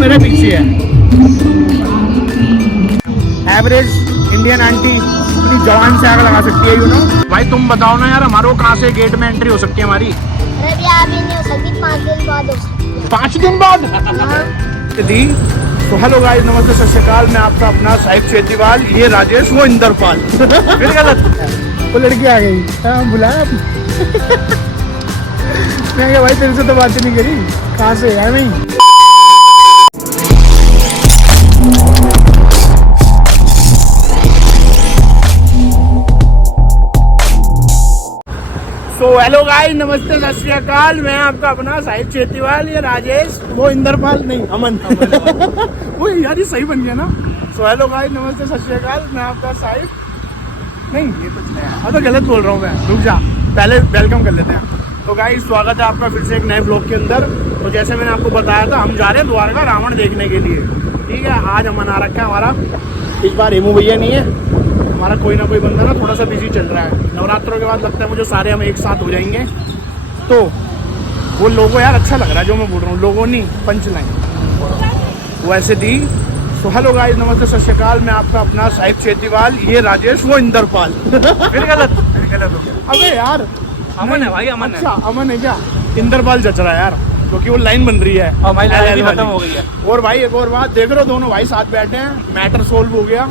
मेरे पीछे है। एवरेज इंडियन आंटी अपनी जवान से आग लगा सकती है, यू नो। भाई तुम बताओ ना यार, हमारे को कहाँ से गेट में एंट्री हो सकती है हमारी? अरे भैया अभी नहीं हो सकती, 5 दिन बाद हो सकती है। 5 दिन बाद दी। तो हेलो गाइस, नमस्ते, सत श्री अकाल। मैं आपका अपना साहिब चेतीवाल, ये राजेश, वो इंदरपाल। फिर गलत, वो लड़की आ गई। हाँ बुलाया मैं क्या भाई, तेरे से तो बात ही नहीं करी, कहाँ से यार नहीं। तो हेलो गाइस, नमस्ते, सत श्री अकाल। मैं आपका अपना साहिब चेतीवाल, ये राजेश, वो इंदरपाल नहीं, अमन। वो यार ये सही बन गया ना। सो हेलो गाइस, नमस्ते, सत श्री अकाल। मैं आपका साहिब नहीं, ये तो अब तो गलत बोल रहा हूँ मैं, रुक जा, पहले वेलकम कर लेते हैं। तो गाइस स्वागत है आपका फिर से एक नए ब्लॉग के अंदर। तो जैसे मैंने आपको बताया था, हम जा रहे हैं द्वारका रावण देखने के लिए। ठीक है, आज अमन आ रखा है हमारा। इस बार हेमू भैया नहीं है हमारा, कोई ना कोई बंदा ना थोड़ा सा बिजी चल रहा है। नवरात्रों के बाद लगता है मुझे सारे हम एक साथ हो जाएंगे। तो वो लोगों यार अच्छा लग रहा है जो मैं बोल रहा हूँ, लोगों नहीं, पंच लाइन वो ऐसे दी। तो हेलो गाइस, नमस्ते, सत श्री अकाल। मैं आपका अपना साहिब चेतीवाल, ये राजेश, वो इंदरपाल। फिर गलत हो गया। अबे यार अमन है भाई, अमन अच्छा, अमन है क्या? इंदरपाल जच रहा है यार, क्योंकि वो लाइन बन रही है और भाई लाइन भी खत्म हो गई है। और भाई एक और बात देख रहे हो, दोनों भाई साथ बैठे हैं, मैटर सोल्व हो गया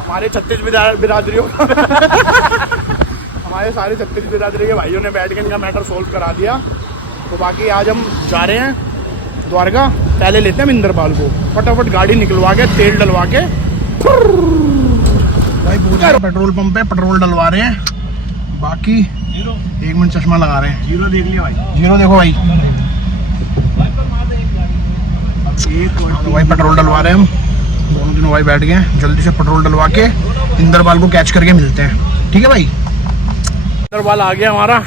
हमारे 36 बिरादरियों हमारे सारे 36 बिरादरी के भाइयों ने बैठ के इनका मैटर सोल्व करा दिया। तो बाकी आज हम जा रहे हैं द्वारका। पहले लेते हैं हम इंदरपाल को, फटाफट गाड़ी निकलवा के तेल डलवा के भाई पूरा पेट्रोल पंप पे पेट्रोल डलवा रहे हैं। बाकी 1 मिनट चश्मा लगा रहे हैं। जीरो देख लिया भाई, जीरो देखो भाई। तो भाई पेट्रोल डलवा रहे हैं हम, दोनों भाई बैठ गए। जल्दी से पेट्रोल डलवा के इंदरपाल को कैच करके मिलते हैं, ठीक है भाई। इंदरपाल आ गया हमारा,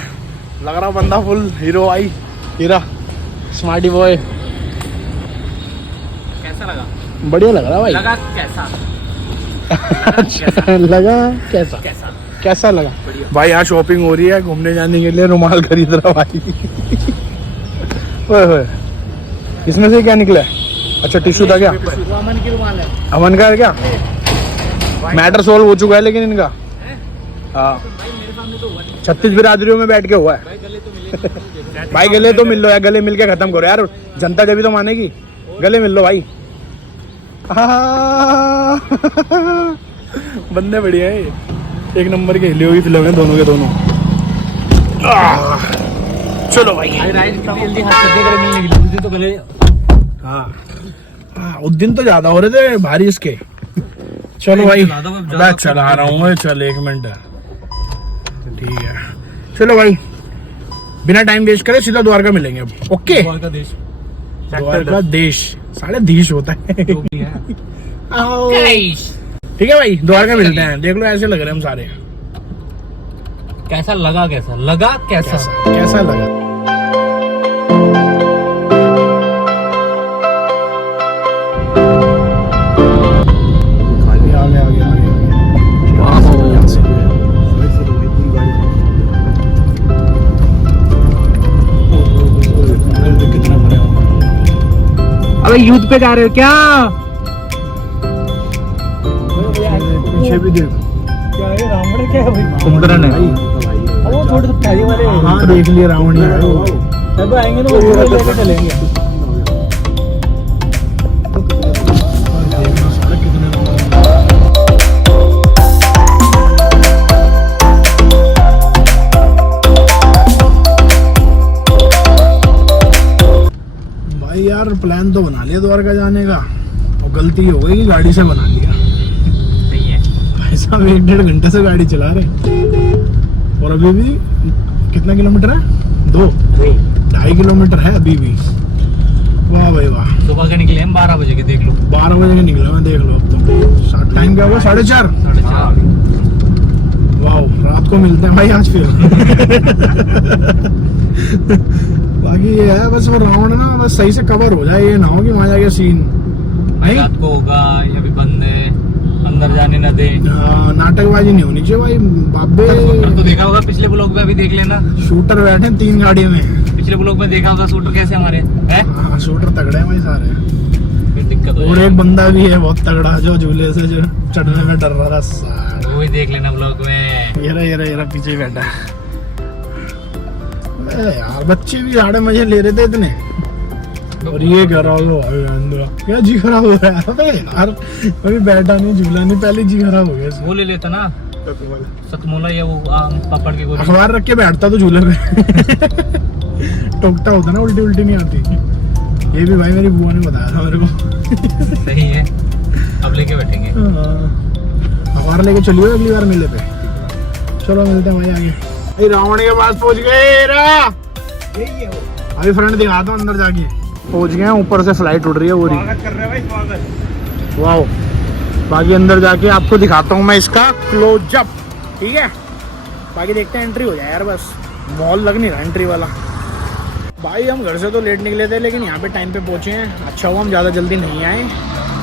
लग रहा बंदा फुल हीरो भाई, हीरा स्मार्टी बॉय। कैसा लगा? बढ़िया लग रहा भाई। लगा कैसा? अच्छा लगा कैसा? कैसा लगा भाई? यहाँ शॉपिंग हो रही है, घूमने जाने के लिए रुमाल खरीद रहा भाई। ओए होए, इसमें से क्या निकला है? अच्छा टिश्यू था क्या? अमन की रुमाल है। अमन का है क्या? मैटर सोल्व हो चुका है लेकिन इनका। हाँ 36 बिरादरियों में बैठ के हुआ है भाई। गले तो मिल लो यार, गले मिल के खत्म करो यार, जनता जब भी तो मानेगी। गले मिल लो भाई। बंदे बढ़िया है, एक नंबर के हिले हुई फिल्म है दोनों के दोनों। चलो भाई, जल्दी हाथ करते गले मिलने के लिए तो गले। हाँ उस दिन तो ज्यादा हो रहे थे भारी इसके। चलो भाई मैं चला रहा हूँ, चल 1 मिनट, ठीक है। चलो भाई बिना टाइम वेस्ट करे सीधा द्वारका मिलेंगे अब। ओके, द्वारका देश साढ़े धीश होता है। ठीक है भाई, द्वारका मिलते हैं। देख लो ऐसे लग रहे हैं हम सारे। कैसा लगा? कैसा लगा? अबे यूथ पे जा रहे हो क्या? पीछे भी देख, क्या है रावण? क्या है भाई? कुंभकर्ण है। अब वो थोड़े से पहले वाले। हाँ देख लिए रावण है। अब आएंगे तो वो लेकर चलेंगे। भाई यार प्लान तो बना लिया द्वारका जाने का, और गलती हो गई कि गाड़ी से बना लिया। सही है भाई साहब 1-1.5 घंटे से गाड़ी चला रहे, और अभी भी कितना किलोमीटर है? 2.5 किलोमीटर है अभी भी। वाह भाई वाह। सुबह के निकले हम 12 बजे के, देख लो 12 बजे के निकला मैं, देख लो। अब तो टाइम क्या हुआ? 4:30। वाह, रात को मिलते हैं भाई आज फिर। बाकी ये है बस, वो रावण ना बस सही से कवर हो जाए, ये ना हो कि वहां जाके सीन नहीं रात को होगा या भी बंद है, अंदर जाने न दे। नाटकबाजी नहीं होनी चाहिए भाई। बाबे तो देखा होगा पिछले ब्लॉग में, अभी देख लेना, शूटर बैठे 3 गाड़ियों में। पिछले ब्लॉग में देखा होगा शूटर कैसे हमारे है। हाँ शूटर तगड़े हैं भाई सारे। दिक्कत हो और जाएगी। एक बंदा भी है बहुत तगड़ा जो झूले से जो चढ़ने में डर रहा था साला। वो भी देख लेना ब्लॉग में। ये रहा पीछे बैठा है। अरे यार बच्चे भी साढ़े मजे ले रहे थे इतने, और ये कर रहा हो क्या जी खराब हो रहा है। अबे यार अभी बैठा नहीं झूला नहीं, पहले जी खराब हो गया इसका। वो ले लेता ना सतमोला या वो आम पापड़ की गोली। अखबार रख के बैठता तो झूले पे टोकता होता ना, उल्टी उल्टी नहीं आती। ये भी भाई मेरी बुआ ने बताया था मेरे को। सही है, अब लेके बैठेंगे। अखबार लेके चलिए अगली बार मेले पे। चलो मिलते हैं भाई आगे। भाई रावण के पास पहुंच गए रा। अभी फ्रंट दिखाता हूँ अंदर जाके। पहुंच गए हैं, ऊपर से फ्लाइट उड़ रही है पूरी। स्वागत कर रहे हैं भाई, स्वागत। वाओ, बाकी अंदर जाके आपको दिखाता हूँ मैं इसका क्लोजअप, ठीक है। बाकी देखते हैं, एंट्री हो जाए यार बस। मॉल लग नहीं रहा एंट्री वाला। भाई हम घर से तो लेट निकले थे, लेकिन यहाँ पे टाइम पे पहुँचे हैं। अच्छा हुआ हम ज़्यादा जल्दी नहीं आए,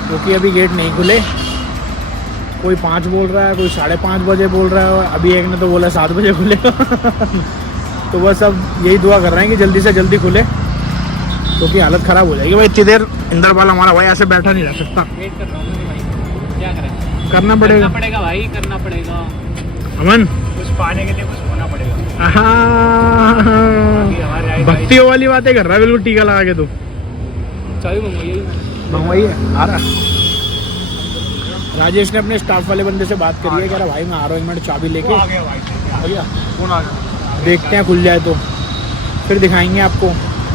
क्योंकि अभी गेट नहीं खुले। कोई 5 बोल रहा है, कोई 5:30 बजे बोल रहा है, अभी एक ने तो बोला 7 बजे खुलेगा। तो बस अब यही दुआ कर रहे हैं कि जल्दी से जल्दी खुले, क्योंकि हालत ख़राब हो जाएगी। भाई इतनी देर इंद्रपाल हमारा भाई ऐसे बैठा नहीं रह सकता। वेट कर रहा हूँ भाई, क्या करें, करना पड़ेगा भाई, करना पड़ेगा। अमन, कुछ पाने के लिए कुछ होना पड़ेगा। भक्ति वाली बातें कर रहा है बिल्कुल, टीका लगा के। तू चाबी मंगवाइए। मंगवाइए, आ रहा। राजेश ने अपने स्टाफ वाले बंदे से बात करी है, कह रहा भाई मैं आ रहा हूँ 1 मिनट चाबी लेके। भैया कौन आ गया, देखते हैं खुल जाए तो फिर दिखाएंगे आपको।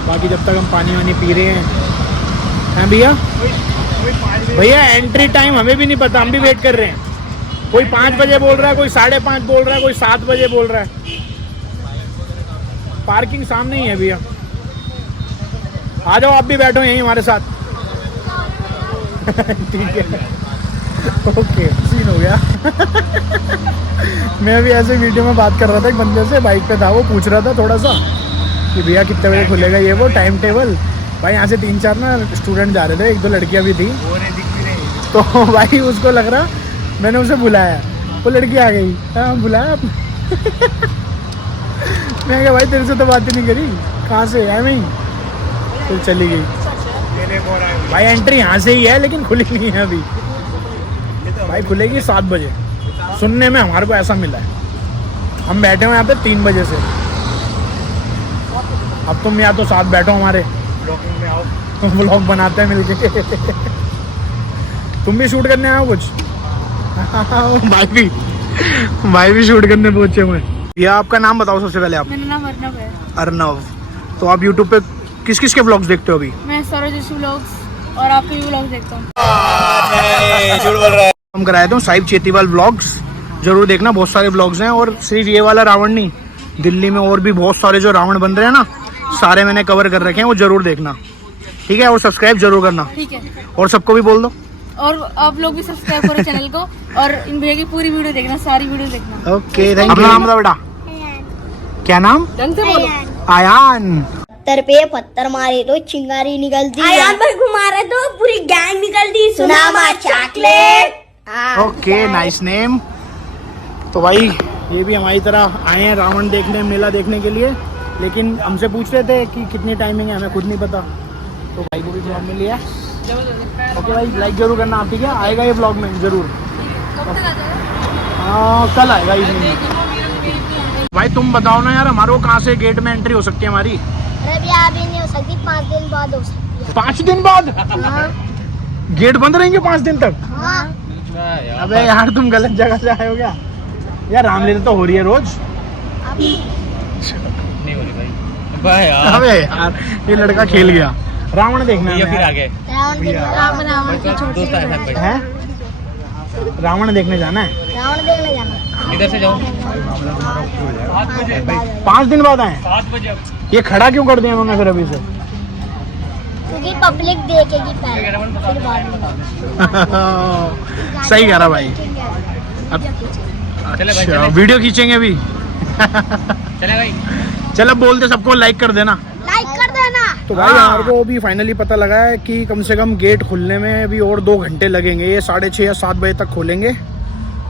बाकी जब तक हम पानी वानी पी रहे हैं भैया। भैया एंट्री टाइम हमें भी नहीं पता, हम भी वेट कर रहे हैं। कोई 5 बजे बोल रहा है, कोई 5:30 बोल रहा है, कोई 7 बजे बोल रहा है। पार्किंग सामने ही है भैया, आ जाओ आप भी बैठो यहीं हमारे साथ। ठीक है, ओके, सीन हो गया। मैं भी ऐसे वीडियो में बात कर रहा था एक बंदे से, बाइक पे था, वो पूछ रहा था थोड़ा सा कि भैया कितने बजे खुलेगा ये वो टाइम टेबल। भाई यहाँ से 3-4 ना स्टूडेंट जा रहे थे, 1-2 लड़कियाँ भी थी। तो भाई उसको लग रहा, मैंने उसे बुलाया, वो लड़की आ गई। हाँ बुलाया आपने? मैं क्या भाई तेरे से तो बात ही नहीं करी, कहाँ से है मैं, तो चली गई। भाई एंट्री यहाँ से ही है, लेकिन खुली नहीं है अभी। भाई खुलेगी 7 बजे, सुनने में हमारे को ऐसा मिला है। हम बैठे हुए यहाँ पे 3 बजे से। अब तुम या तो साथ बैठो हमारे, व्लॉग बनाते हैं मिलके। तुम भी शूट करने आओ कुछ? भाई भी शूट करने पहुंचे हुए। ये आपका नाम बताओ सबसे पहले आप। मेरा नाम अर्नव है। अर्नव। तो आप यूट्यूब पे किस किस के व्लॉग्स देखते हो अभी? मैं सरोज व्लॉग्स और आपके भी व्लॉग देखता हूँ। हम कराए थे साहिब चेतीवाल व्लॉग्स, जरूर देखना। बहुत सारे व्लॉग्स हैं, और सिर्फ ये वाला रावण नहीं, दिल्ली में और भी बहुत सारे जो रावण बन रहे हैं ना, सारे मैंने कवर कर रखे हैं, वो जरूर देखना, ठीक है। और सब्सक्राइब जरूर करना, ठीक है। और सबको भी बोल दो। और आप लोग भी सब्सक्राइब करो चैनल को, और इन भैया की पूरी वीडियो देखना, सारी वीडियो देखना। Okay, thank you. अपना नाम बताओ बेटा, क्या नाम? ढंग से बोलो। आयान। पत्थर पे पत्थर मारे तो चिंगारी निकलती, आयान पर घुमा रहे तो पूरी गैंग निकलती, सुनामा चॉकलेट। Okay, nice name. तो भाई ये भी हमारी तरह आए हैं रावण देखने, मेला देखने के लिए, लेकिन हमसे पूछ रहे थे कि कितनी टाइमिंग है, हमें खुद नहीं पता। तो भाई को भी ब्लॉग में लिया। ओके भाई, लाइक जरूर करना आप, ठीक है। आएगा ये ब्लॉग में जरूर। कल आएगा इवनिंग। भाई तुम बताओ ना यार, हमारे को कहाँ से गेट में एंट्री हो सकती है हमारी? अरे भैया अभी नहीं हो सकती, 5 दिन बाद हो सकती है। 5 दिन बाद? हाँ। गेट बंद रहेंगे 5 दिन तक? हाँ। अबे यार तुम गलत जगह से आए हो क्या यार? रामलीला तो हो रही है रोज। नहीं हो रही भाई यार। अबे यार ये लड़का खेल गया। रावण देखना है या फिर आगे रावण की छोटी दोस्त आया था है, रावण देखने जाना है। रावण देखने जाना। इधर से जाओ। 5 दिन बाद आए? 7 बजे। ये खड़ा क्यों कर दिया उन्होंने फिर अभी से? क्योंकि पब्लिक देखेगी पहले, फिर बाद में। सही कह रहा भाई। अब चले भाई, अच्छा, चले। वीडियो खींचेंगे अभी। चले भाई। चलो बोल दे सबको, लाइक कर देना। लाइक कर देना। तो भाई हमारे को अभी फाइनली पता लगा है कि कम से कम गेट खुलने में अभी और 2 घंटे लगेंगे। ये 6:30 या 7 बजे तक खोलेंगे।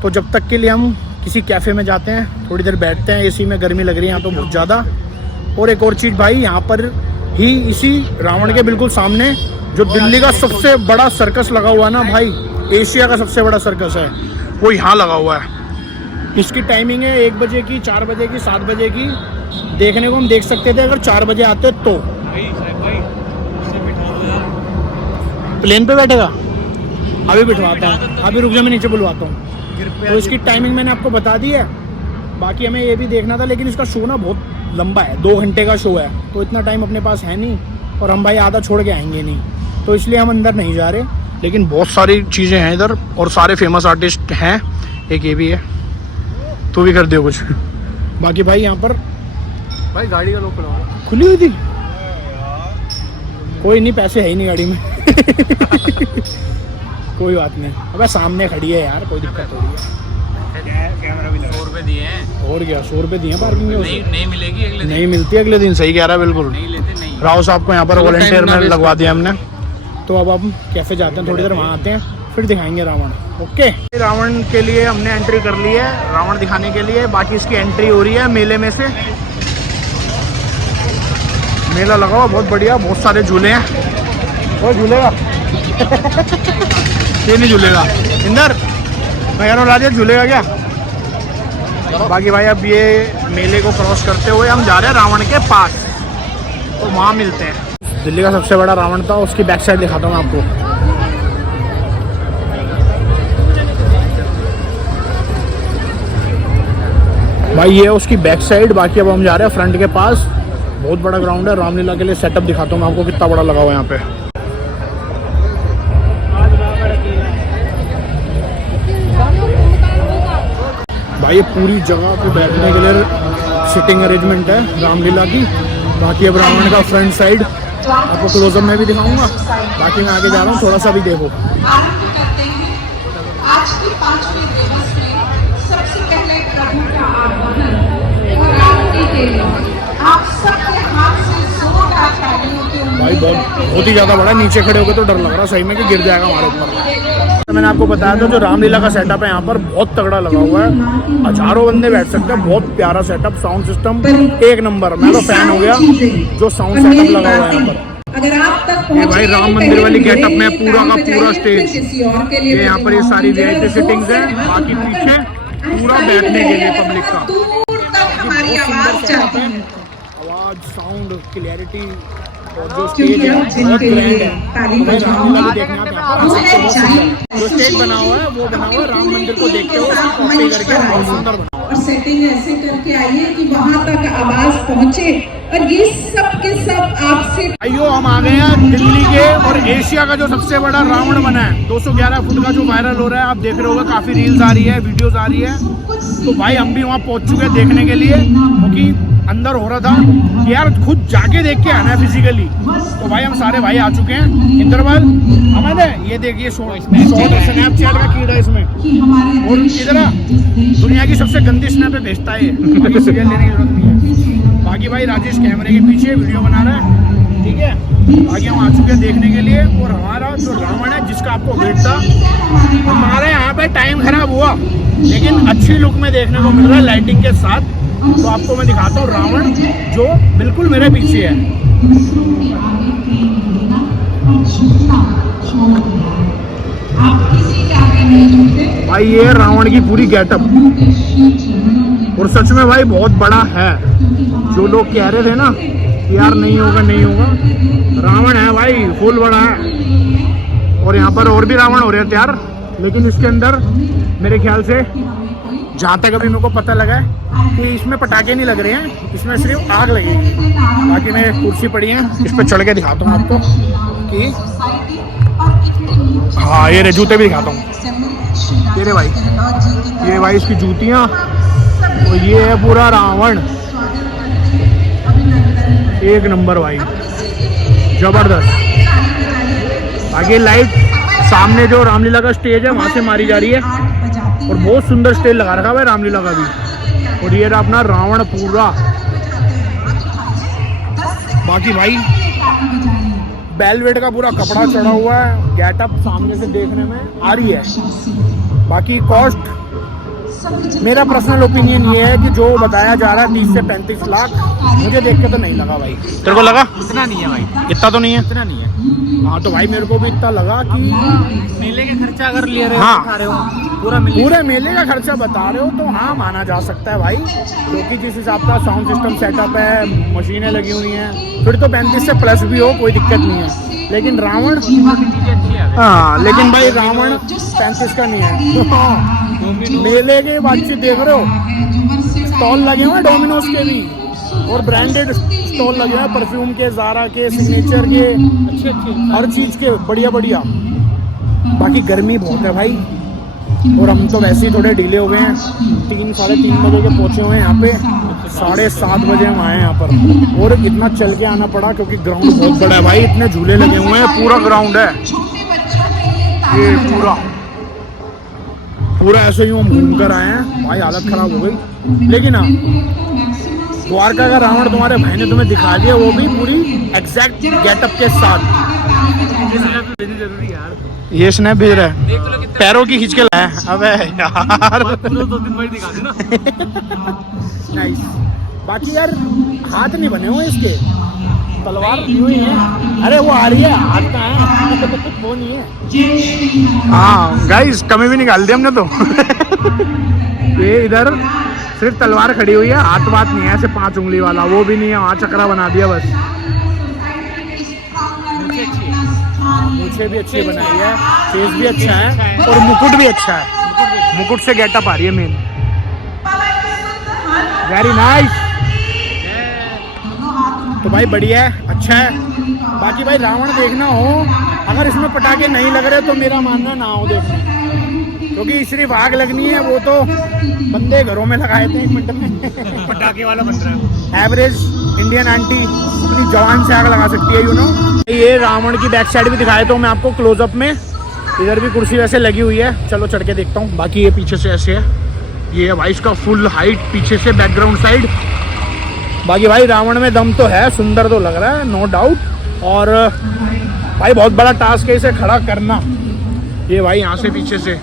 तो जब तक के लिए हम किसी कैफ़े में जाते हैं, थोड़ी देर बैठते हैं, एसी में, गर्मी लग रही है यहाँ तो बहुत ज़्यादा। और एक और चीज़ भाई, यहाँ पर ही इसी रावण के बिल्कुल सामने जो दिल्ली का सबसे बड़ा सर्कस लगा हुआ है ना भाई, एशिया का सबसे बड़ा सर्कस है, वो यहाँ लगा हुआ है। इसकी टाइमिंग है 1 बजे की, 4 बजे की, 7 बजे की। देखने को हम देख सकते थे अगर 4 बजे आते तो। प्लेन पे बैठेगा, अभी बिठवाता हूँ, अभी रुक जा, मैं नीचे बुलवाता हूँ। तो इसकी टाइमिंग मैंने आपको बता दी है। बाकी हमें ये भी देखना था, लेकिन इसका शो ना बहुत लंबा है, 2 घंटे का शो है, तो इतना टाइम अपने पास है नहीं, और हम भाई आधा छोड़ के आएंगे नहीं, तो इसलिए हम अंदर नहीं जा रहे। लेकिन बहुत सारी चीज़ें हैं इधर और सारे फेमस आर्टिस्ट हैं। एक ये भी है, तो भी कर दियो कुछ। बाकी भाई यहाँ पर भाई गाड़ी का लोग खुली हुई थी, कोई नहीं, पैसे है ही नहीं गाड़ी में। कोई बात नहीं, अबे सामने खड़ी है यार, कोई दिक्कत हो रही है। 100 रुपए दिए हैं और क्या, 100 रुपये दिए पार्किंग में। नहीं मिलेगी अगले दिन, नहीं मिलती अगले दिन, सही कह रहा है बिल्कुल। नहीं लेते नहीं। राव साहब को यहाँ पर चलो वॉलंटियर time ना में waste लगवा दिया हमने। तो अब हम कैफे जाते हैं, थोड़ी देर वहाँ आते हैं, फिर दिखाएंगे रावण। ओके, रावण के लिए हमने एंट्री कर ली है, रावण दिखाने के लिए। बाकी इसकी एंट्री हो रही है मेले में से। मेला लगा हुआ बहुत बढ़िया, बहुत सारे झूले हैं। वो झूलेगा ये नहीं झूलेगा इंदर, मैं कह रहा हूँ राजेश झूलेगा क्या? बाकी भाई अब ये मेले को क्रॉस करते हुए हम जा रहे हैं रावण के पास, तो वहाँ मिलते हैं। दिल्ली का सबसे बड़ा रावण था, उसकी बैक साइड दिखाता हूँ आपको। भाई ये है उसकी बैक साइड। बाकी अब हम जा रहे हैं फ्रंट के पास। बहुत बड़ा ग्राउंड है, रामलीला के लिए सेटअप दिखाता हूँ मैं आपको कितना बड़ा लगा हुआ है यहाँ पे। भाई ये पूरी जगह पे बैठने के लिए सिटिंग अरेंजमेंट है रामलीला की। बाकी अब रावण का फ्रंट साइड आपको क्लोजअप में भी दिखाऊंगा। बाकी मैं आगे जा रहा हूँ, थोड़ा सा भी देखो। आज की 5वीं दिवस में सबसे पहले प्रभु का आगमन और आरती के लिए आप सबके हाथ से जोरदार तालियों के भाई बहुत ही ज़्यादा बड़ा, नीचे खड़े होकर तो डर लग रहा है सही में कि गिर जाएगा हमारे ऊपर। तो मैंने आपको बताया था जो रामलीला का सेटअप है यहाँ पर बहुत तगड़ा लगा हुआ है, हजारों बंदे बैठ सकते हैं। बहुत प्यारा सेटअप, साउंड सिस्टम 1 नंबर। मैं तो फैन हो गया जो साउंड सेटअप लगा हुआ है यहाँ पर। अगर आप तक ये भाई राम मंदिर वाली गेटअप में पूरा का पूरा स्टेज। ये यहाँ पर ये सारी वीआईपी सिटिंग्स हैं। बाकी पीछे पूरा बैठने के लिए पब्लिक का। हमारी आवाज जाती है, आवाज, साउंड, क्लैरिटी और जो स्टेज है बहुत ग्रैंड है। हमें रामलीला भी देखने आते हैं। बहुत सुंदर जो स्टेज बना हुआ है वो बना हुआ है राम मंदिर को देखते हुए उसकी कॉपी करके, बहुत सुंदर बना। और सेटिंग ऐसे करके आइए कि वहाँ तक आवाज पहुँचे, और ये सब के सब आपसे। अयो हम आ गए हैं दिल्ली के और एशिया का जो सबसे बड़ा रावण बना है, 211 फुट का, जो वायरल हो रहा है। आप देख रहे होगे, काफी रील्स आ रही है, वीडियोस आ रही है। तो भाई हम भी वहाँ पहुँच चुके हैं देखने के लिए, क्योंकि अंदर हो रहा था कि यार खुद जाके देख के आना है फिजिकली। तो भाई हम सारे भाई आ चुके हैं। इंद्रपाल अमन है, ये देखिए स्नैपचैट का कीड़ा इसमें। और इधर दुनिया की सबसे गंदी स्नैप भेजता है, लेने की जरूरत नहीं है। बाकी भाई राजेश कैमरे के पीछे वीडियो बना रहा है, ठीक है। बाकी हम आ चुके हैं देखने के लिए। और हमारा जो रावण है जिसका आपको वेट था, हमारे यहाँ पे टाइम खराब हुआ, लेकिन अच्छी लुक में देखने को मिल रहा है लाइटिंग के साथ। तो आपको मैं दिखाता हूँ रावण जो बिल्कुल मेरे पीछे है। भाई ये रावण की पूरी गेटअप, और सच में भाई बहुत बड़ा है। जो लोग कह रहे थे ना यार नहीं होगा नहीं होगा, रावण है भाई, फुल बड़ा है। और यहाँ पर और भी रावण हो रहे थे यार, लेकिन इसके अंदर मेरे ख्याल से जहाँ तक अभी मेरे को पता लगा है कि इसमें पटाखे नहीं लग रहे हैं, इसमें सिर्फ आग लगेगी। बाकी मैं कुर्सी पड़ी है, इस पर चढ़ के दिखाता हूँ आपको कि हाँ ये रे जूते भी दिखाता हूँ। ये रे भाई, ये भाई इसकी जूतियाँ, और ये है पूरा रावण। 1 नंबर भाई, जबरदस्त। आगे लाइट सामने जो रामलीला का स्टेज है वहाँ से मारी जा रही है, और बहुत सुंदर स्टेज लगा रखा है रामलीला का भी। और ये रहा अपना रावण पूरा। बाकी भाई बेलवेट का पूरा कपड़ा चढ़ा हुआ है, गेटअप सामने से देखने में आ रही है। बाकी कॉस्ट मेरा पर्सनल ओपिनियन ये है कि जो बताया जा रहा है 30 से 35 लाख, मुझे देख के तो नहीं लगा भाई। तेरे को लगा? इतना नहीं है भाई, इतना तो नहीं है। इतना नहीं है। हाँ तो भाई मेरे को भी इतना लगा कि मेले का खर्चा अगर ले रहे हो, हाँ। दिखा रहे हो पूरे मेले का खर्चा बता रहे हो तो हाँ माना जा सकता है भाई, क्योंकि जिस हिसाब का साउंड सिस्टम सेटअप है, मशीनें लगी हुई हैं, फिर तो 35 से प्लस भी हो कोई दिक्कत नहीं है। लेकिन रावण, हाँ लेकिन भाई रावण 35 का नहीं है। मेले के बातचीत देख रहे हो, स्टॉल लगे हुए हैं डोमिनोज के भी, और ब्रांडेड स्टॉल लगे हुए हैं, परफ्यूम के, ज़ारा के, सिग्नेचर के, हर चीज़ के बढ़िया बढ़िया। बाकी गर्मी बहुत है भाई, और हम तो वैसे ही थोड़े डिले हो गए हैं, 3 साढ़े 3 बजे के पहुँचे हुए हैं यहाँ पे, 7:30 बजे हम आए यहाँ पर, और इतना चल के आना पड़ा क्योंकि ग्राउंड बहुत बड़ा है भाई, इतने झूले लगे हुए हैं, पूरा ग्राउंड है ये पूरा ऐसे ही हम घूम कर आए हैं भाई, हालत खराब हो गई। लेकिन हाँ, द्वारका का रावण तुम्हारे भाई ने तुम्हें दिखा दिया, वो भी पूरी एग्जैक्ट गेटअप के साथ। ये स्नैप भेज रहा है, पैरों की खींच के लाया है। अबे यार 2 दिन बाद दिखा देना। नाइस। बाकी यार हाथ नहीं बने हुए इसके, तलवार ली हुई है। अरे वो आ रही है, हाथ का है वो नहीं है। हाँ गाइस, कमी भी निकाल दी हमने तो। ये इधर सिर्फ तलवार खड़ी हुई है, हाथ बात नहीं है ऐसे 5 उंगली वाला, वो भी नहीं है, वहाँ चक्रा बना दिया बस। मूछें भी अच्छी बनाई है, फेस भी अच्छा है, और मुकुट भी अच्छा है। मुकुट से गेटअप आ रही है मेन। Very nice. तो भाई बढ़िया है, अच्छा है। बाकी भाई रावण देखना हो, अगर इसमें पटाखे नहीं लग रहे तो मेरा मानना ना हो देखने, क्योंकि सिर्फ आग लगनी है, वो तो बंदे घरों में लगाए थे 1 मिनट में। पटाखे वाला बन रहा है। एवरेज इंडियन आंटी अपनी जवान से आग लगा सकती है, यू नो। ये रावण की बैक साइड भी दिखाया तो मैं आपको क्लोजअप में, इधर भी कुर्सी वैसे लगी हुई है, चलो चढ़ के देखता हूँ। बाकी ये पीछे से ऐसे है, ये है भाई इसका फुल हाइट पीछे से बैकग्राउंड साइड। बाकी भाई रावण में दम तो है, सुंदर तो लग रहा है नो डाउट, और भाई बहुत बड़ा टास्क है इसे खड़ा करना। ये भाई यहाँ से पीछे से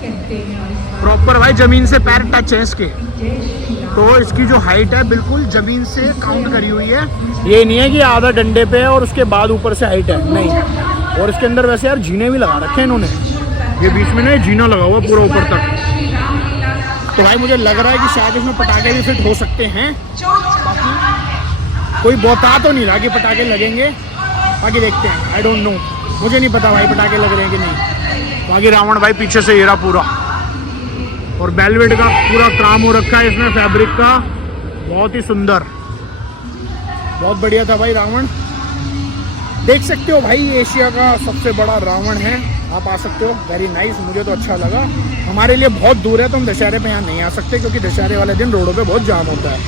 प्रॉपर भाई जमीन से पैर टच है इसके, तो इसकी जो हाइट है बिल्कुल जमीन से काउंट करी हुई है। ये नहीं है कि आधा डंडे पे है और उसके बाद ऊपर से हाइट है, नहीं। और इसके अंदर वैसे यार जीने भी लगा रखे हैं इन्होंने, ये बीच में ना जीना लगा हुआ पूरा ऊपर तक। तो भाई मुझे लग रहा है कि शायद इसमें पटाखे भी फिट हो सकते हैं। बाकी कोई बता तो नहीं रहा कि पटाखे लगेंगे, बाकी देखते हैं, आई डोंट नो, मुझे नहीं पता भाई पटाखे लग रहे हैं कि नहीं। बाकी रावण भाई पीछे से येरा पूरा, और वेलवेट का पूरा काम हो रखा है इसमें, फैब्रिक का, बहुत ही सुंदर, बहुत बढ़िया था भाई रावण। देख सकते हो भाई एशिया का सबसे बड़ा रावण है, आप आ सकते हो, वेरी नाइस, मुझे तो अच्छा लगा। हमारे लिए बहुत दूर है तो हम दशहरे पे यहाँ नहीं आ सकते, क्योंकि दशहरे वाले दिन रोडों पे बहुत जाम होता है।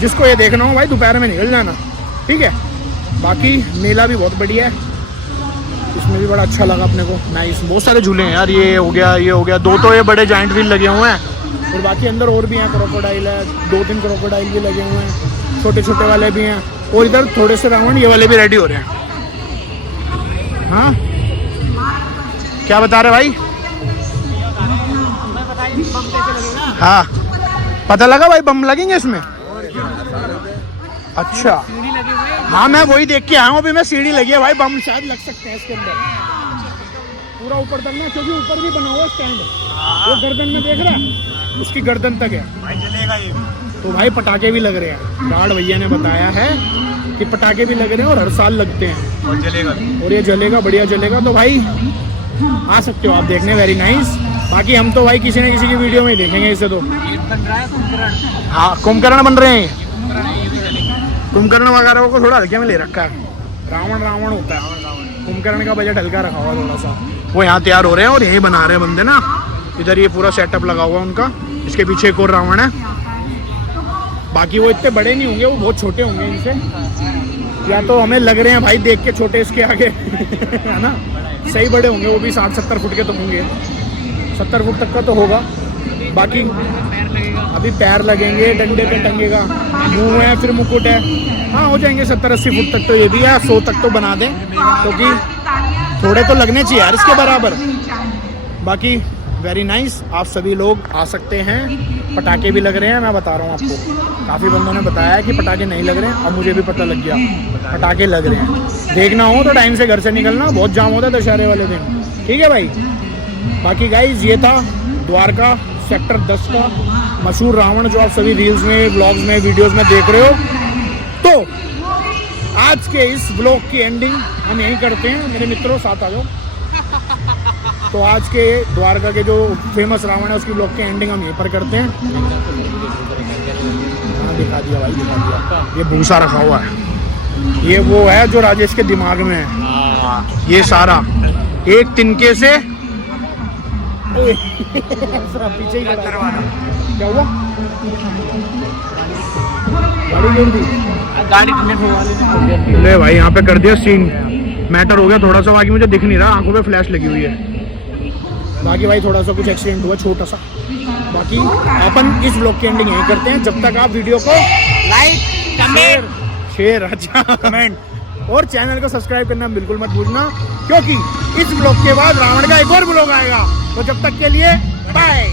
जिसको ये देखना हो भाई दोपहर में निकल जाना, ठीक है। बाकी मेला भी बहुत बढ़िया है, इसमें भी बड़ा अच्छा लगा अपने को, नाइस। बहुत सारे झूले हैं यार, ये हो गया, ये हो गया, 2 तो ये बड़े जाइंट व्हील लगे हुए हैं, और बाकी अंदर और भी हैं, क्रोकोडाइल है, 2-3 क्रोकोडाइल भी लगे हुए हैं, छोटे छोटे वाले भी हैं, और इधर थोड़े से रावण ये वाले भी रेडी हो रहे हैं। हाँ क्या बता रहे भाई? हाँ पता लगा भाई, बम लगेंगे इसमें? अच्छा हाँ, मैं वही देख के आया हूँ, अभी मैं सीढ़ी लगी है भाई, बम शायद लग सकते हैं इसके अंदर पूरा ऊपर तक ना, क्योंकि ऊपर भी बना हुआ स्टैंड, वो गर्दन में देख रहा है, उसकी गर्दन तक है भाई, जलेगा ये। तो भाई पटाखे भी लग रहे हैं, गार्ड भैया ने बताया है कि पटाखे भी लग रहे हैं और हर साल लगते हैं, और जलेगा भी, और ये जलेगा, बढ़िया जलेगा। तो भाई आ सकते हो आप देखने, वेरी नाइस। बाकी हम तो भाई किसी न किसी की वीडियो में ही देखेंगे इसे तो। हाँ कुंभकर्ण बन रहे हैं, कुंभकर्ण वगैरह को थोड़ा हल्के में ले रखा है, रावण रावण होता है, कुंभकर्ण का बजट हल्का रखा हुआ थोड़ा सा। वो यहाँ तैयार हो रहे हैं और यही बना रहे हैं बंदे ना, इधर ये पूरा सेटअप लगा हुआ है उनका, इसके पीछे एक और रावण है। बाकी वो इतने बड़े नहीं होंगे, वो बहुत छोटे होंगे इनसे, या तो हमें लग रहे हैं भाई देख के छोटे इसके आगे है ना, सही बड़े होंगे वो भी 60-70 फुट के तो होंगे, 70 फुट तक का तो होगा। बाकी अभी पैर लगेंगे, डंडे पे टंगेगा, मुंह है, फिर मुकुट है, हाँ हो जाएंगे 70-80 फुट तक तो ये भी है, 100 तक तो बना दें, क्योंकि थोड़े तो लगने चाहिए यार इसके बराबर। बाकी वेरी नाइस। आप सभी लोग आ सकते हैं। पटाखे भी लग रहे हैं, मैं बता रहा हूँ आपको। काफ़ी बंदों ने बताया है कि पटाखे नहीं लग रहे हैं, अब मुझे भी पता लग गया पटाखे लग रहे हैं। देखना हो तो टाइम से घर से निकलना, बहुत जाम होता है दशहरे वाले दिन। ठीक है भाई। बाकी गाइज ये था द्वारका सेक्टर 10 का मशहूर रावण, जो आप सभी रील्स में, ब्लॉग्स में, वीडियोस में देख रहे हो। तो आज के इस ब्लॉग की एंडिंग हम यहीं करते हैं। मेरे मित्रों साथ आ जाओ। तो आज के द्वारका के जो फेमस रावण है उसकी ब्लॉग की एंडिंग हम यहीं पर करते हैं। हाँ दिखा दिया भाई, दिखा दिया। ये भूसा रखा हुआ है, ये वो है जो राजेश के दिमाग में है। ये सारा एक तिनके से पीछे ही क्या हुआ, गाड़ी ले भाई, यहाँ पे कर दिया सीन। मैटर हो गया थोड़ा सा, बाकी मुझे दिख नहीं रहा, आंखों पे फ्लैश लगी हुई है। बाकी भाई थोड़ा सा कुछ एक्सीडेंट हुआ छोटा सा। बाकी अपन इस ब्लॉग की एंडिंग यहीं करते हैं। जब तक आप वीडियो को लाइक, कमेंट, शेयर, अच्छा कमेंट और चैनल को सब्सक्राइब करना बिल्कुल मत भूलना, क्योंकि इस ब्लॉग के बाद रावण का एक और ब्लॉग आएगा। तो जब तक के लिए बाय।